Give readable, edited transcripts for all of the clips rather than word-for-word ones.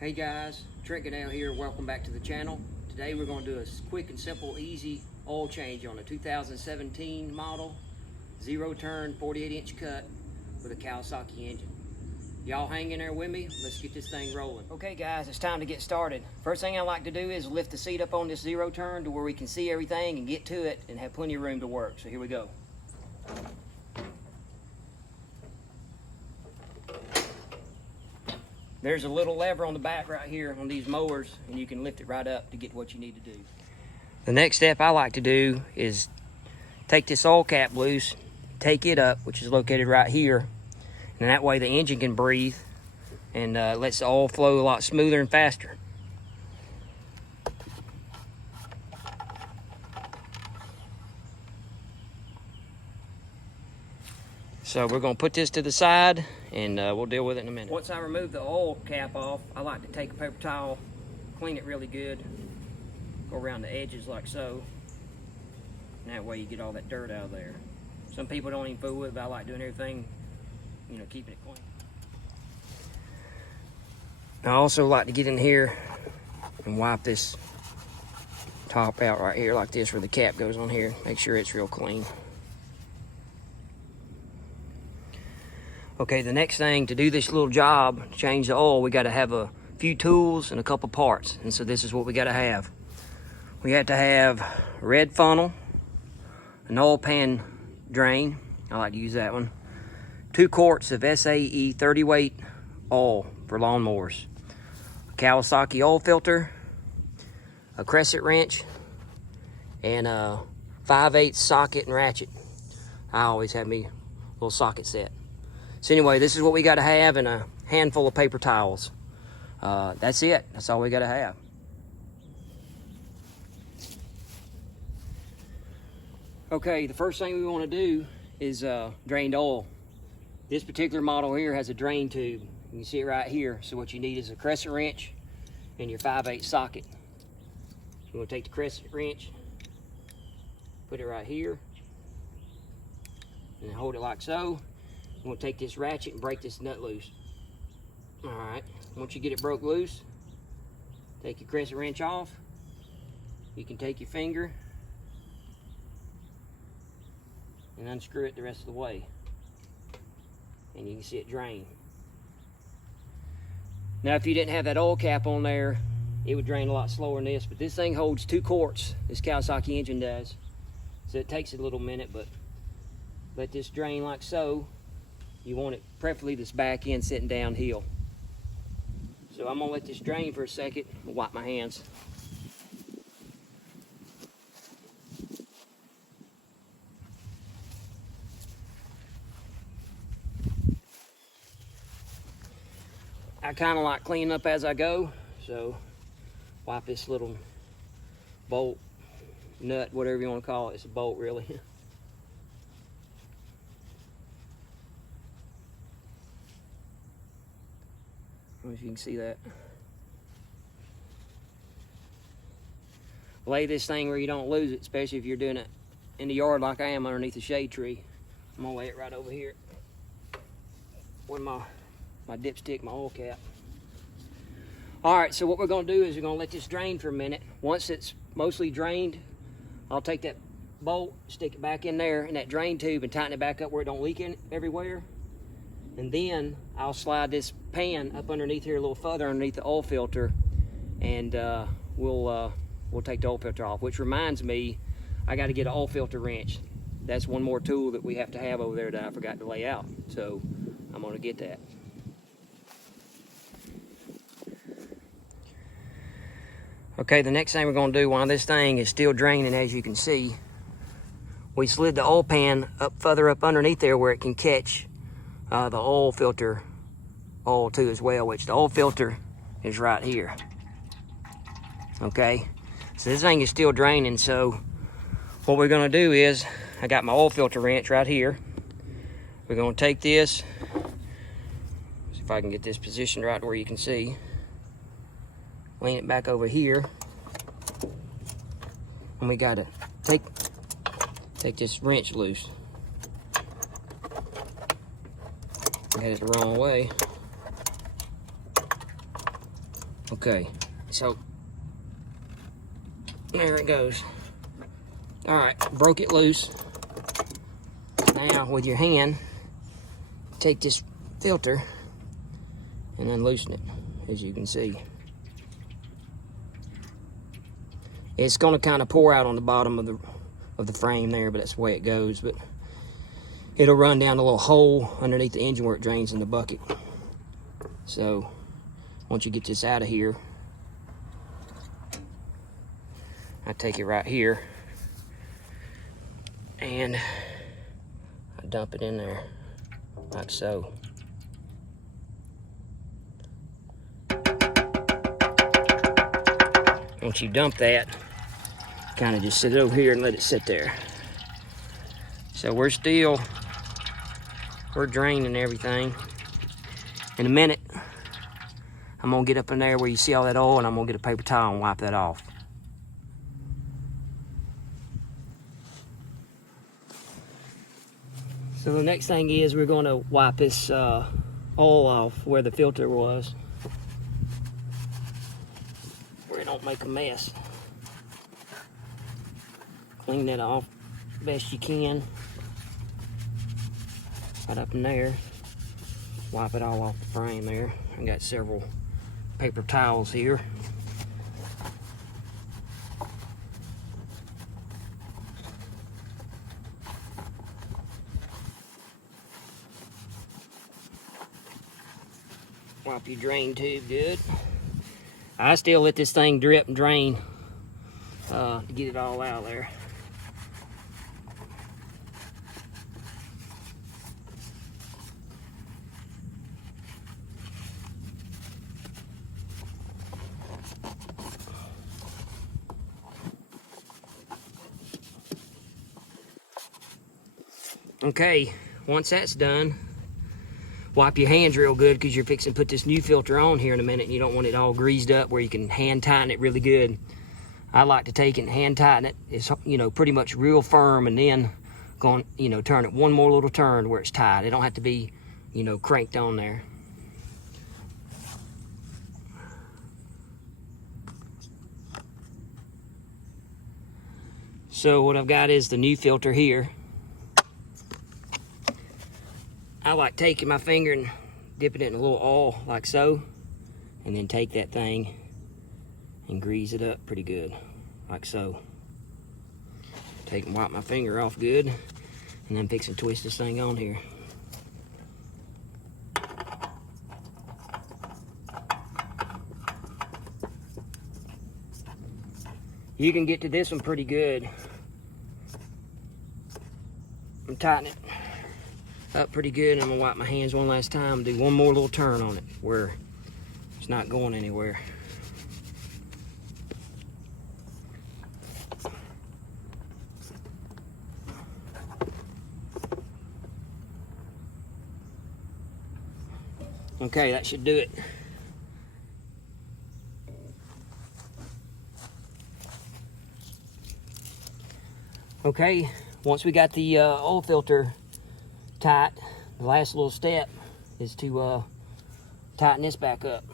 Hey guys, Trent Goodell here. Welcome back to the channel. Today we're going to do a quick and simple, easy oil change on a 2017 model, zero turn, 48-inch cut with a Kawasaki engine. Y'all hang in there with me. Let's get this thing rolling. Okay guys, it's time to get started. First thing I like to do is lift the seat up on this zero turn to where we can see everything and get to it and have plenty of room to work. So here we go. There's a little lever on the back right here on these mowers, and you can lift it right up to get what you need to do. The next step I like to do is take this oil cap loose, take it up, which is located right here, and that way the engine can breathe and lets the oil flow a lot smoother and faster. So we're going to put this to the side and we'll deal with it in a minute. Once I remove the oil cap off, I like to take a paper towel, clean it really good, go around the edges like so, and that way you get all that dirt out of there. Some people don't even fool with it, but I like doing everything, you know, keeping it clean. I also like to get in here and wipe this top out right here like this where the cap goes on here. Make sure it's real clean. Okay, the next thing to do this little job, change the oil, we got to have a few tools and a couple parts. And so this is what we got to have. We have to have a red funnel, an oil pan drain. I like to use that one. 2 quarts of SAE 30 weight oil for lawnmowers. A Kawasaki oil filter, a crescent wrench, and a 5/8 socket and ratchet. I always have me a little socket set. So anyway, this is what we got to have, and a handful of paper towels. That's it. That's all we got to have. Okay, the first thing we want to do is drain the oil. This particular model here has a drain tube. You can see it right here. So what you need is a crescent wrench and your 5/8 socket. You want to take the crescent wrench, put it right here, and hold it like so. We'll take this ratchet and break this nut loose. All right, once you get it broke loose, take your crescent wrench off. You can take your finger and unscrew it the rest of the way. And you can see it drain. Now, if you didn't have that oil cap on there, it would drain a lot slower than this, but this thing holds 2 quarts, this Kawasaki engine does. So it takes a little minute, but let this drain like so. You want it preferably this back end sitting downhill. So I'm gonna let this drain for a second and wipe my hands. I kind of like cleaning up as I go, so wipe this little bolt, nut, whatever you want to call it. It's a bolt really. I don't know if you can see that. Lay this thing where you don't lose it, especially if you're doing it in the yard like I am underneath a shade tree. I'm gonna lay it right over here with my dipstick, my oil cap. All right, so what we're gonna do is we're gonna let this drain for a minute. Once it's mostly drained, I'll take that bolt, stick it back in there in that drain tube and tighten it back up where it don't leak in everywhere. And then I'll slide this pan up underneath here a little further underneath the oil filter, and we'll take the oil filter off. Which reminds me, I got to get an oil filter wrench. That's one more tool that we have to have over there that I forgot to lay out. So I'm gonna get that. Okay, the next thing we're gonna do while this thing is still draining, as you can see, we slid the oil pan up further up underneath there where it can catch the oil filter oil too as well, which the oil filter is right here. Okay, so this thing is still draining, so what we're gonna do is, I got my oil filter wrench right here. We're gonna take this, see if I can get this positioned right where you can see. Lean it back over here. And we gotta take this wrench loose. Got it the wrong way. Okay, so there it goes. All right, broke it loose. Now with your hand, take this filter and then loosen it, as you can see. It's gonna kind of pour out on the bottom of the frame there, but that's the way it goes. But it'll run down a little hole underneath the engine where it drains in the bucket. So once you get this out of here, I take it right here and I dump it in there like so. Once you dump that, kind of just sit it over here and let it sit there. So we're draining everything. In a minute, I'm gonna get up in there where you see all that oil, and I'm gonna get a paper towel and wipe that off. So the next thing is we're gonna wipe this oil off where the filter was, where it don't make a mess. Clean that off best you can. Right up in there. Wipe it all off the frame there. I got several paper towels here. Wipe your drain tube good. I still let this thing drip and drain to get it all out of there. Okay, once that's done, wipe your hands real good because you're fixing to put this new filter on here in a minute and you don't want it all greased up where you can hand tighten it really good. I like to take it and hand tighten it. It's, you know, pretty much real firm, and then go on, you know, turn it one more little turn where it's tight. It don't have to be, you know, cranked on there. So what I've got is the new filter here. I like taking my finger and dipping it in a little oil like so, and then take that thing and grease it up pretty good, like so. Take and wipe my finger off good, and then fix and twist this thing on here. You can get to this one pretty good. I'm tightening it up pretty good, and I'm gonna wipe my hands one last time, do one more little turn on it where it's not going anywhere. Okay, that should do it. Okay, once we got the oil filter tight, the last little step is to tighten this back up.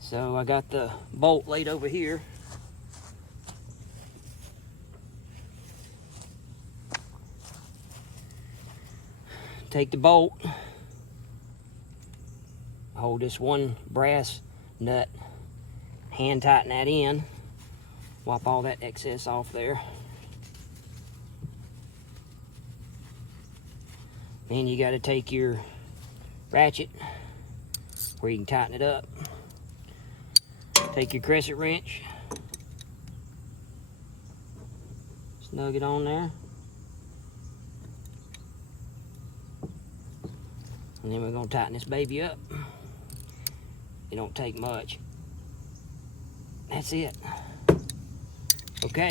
So I got the bolt laid over here. Take the bolt, hold this one brass nut, hand tighten that in, wipe all that excess off there. Then you got to take your ratchet where you can tighten it up. Take your crescent wrench, snug it on there. And then we're going to tighten this baby up. It don't take much. That's it. Okay.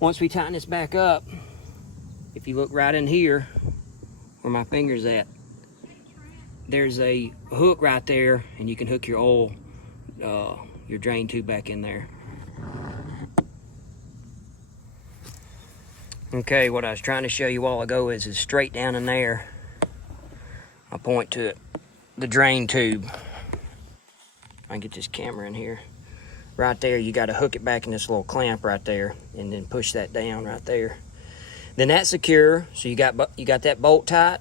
Once we tighten this back up, if you look right in here where my finger's at, there's a hook right there, and you can hook your oil, your drain tube back in there. Okay, what I was trying to show you a while ago is straight down in there. I'll point to it, the drain tube. I get this camera in here. Right there, you got to hook it back in this little clamp right there, and then push that down right there. Then that's secure. So you got that bolt tight.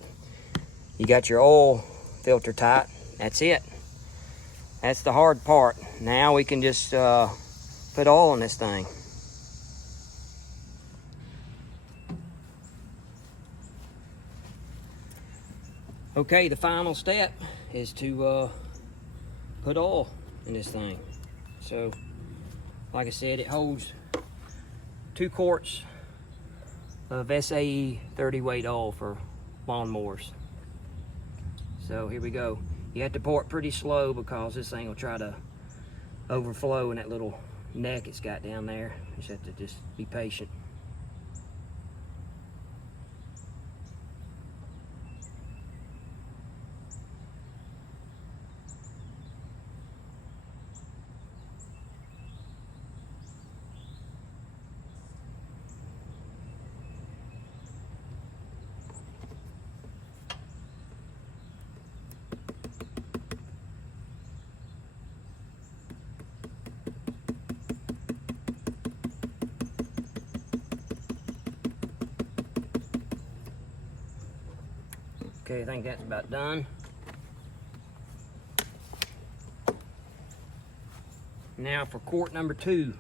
You got your oil filter tight. That's it. That's the hard part. Now we can just put oil in this thing. Okay, the final step is to put oil in this thing. So, like I said, it holds 2 quarts of SAE 30 weight oil for lawnmowers. So here we go. You have to pour it pretty slow because this thing will try to overflow in that little neck it's got down there. You just have to just be patient. Okay, I think that's about done. Now for quart number 2.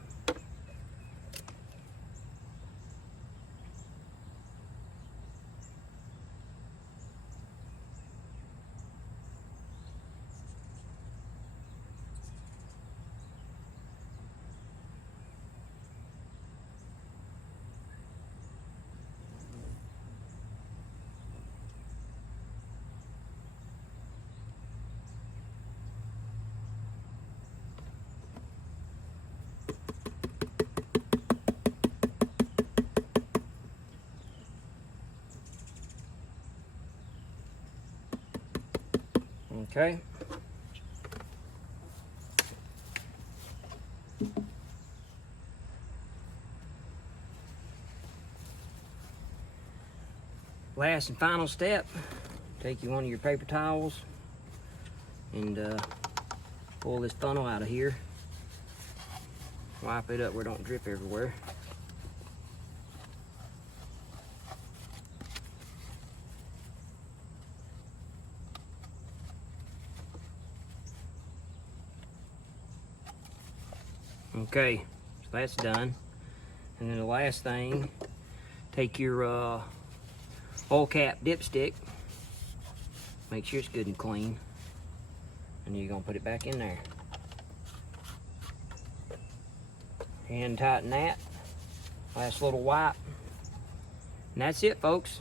Okay. Last and final step, take you one of your paper towels and pull this funnel out of here. Wipe it up where it don't drip everywhere. Okay, so that's done. And then the last thing, take your oil cap dipstick, make sure it's good and clean, and you're gonna put it back in there. Hand tighten that, last little wipe, and that's it, folks.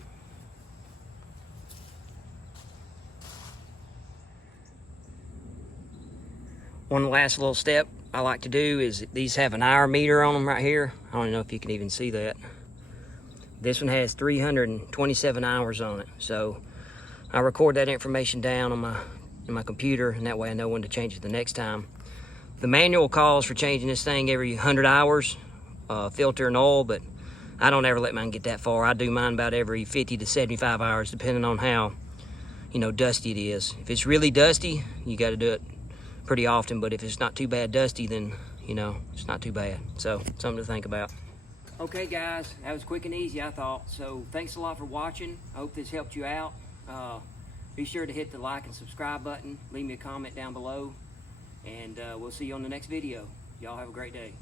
One last little step I like to do is these have an hour meter on them right here. I don't know if you can even see that. This one has 327 hours on it. So I record that information down on my computer, and that way I know when to change it the next time. The manual calls for changing this thing every 100 hours, filter and oil, but I don't ever let mine get that far. I do mine about every 50 to 75 hours, depending on how, dusty it is. If it's really dusty, you got to do it pretty often, but if it's not too bad dusty, then it's not too bad. So something to think about. Okay guys, that was quick and easy, I thought. So thanks a lot for watching. I hope this helped you out. Be sure to hit the like and subscribe button, leave me a comment down below, and we'll see you on the next video. Y'all have a great day.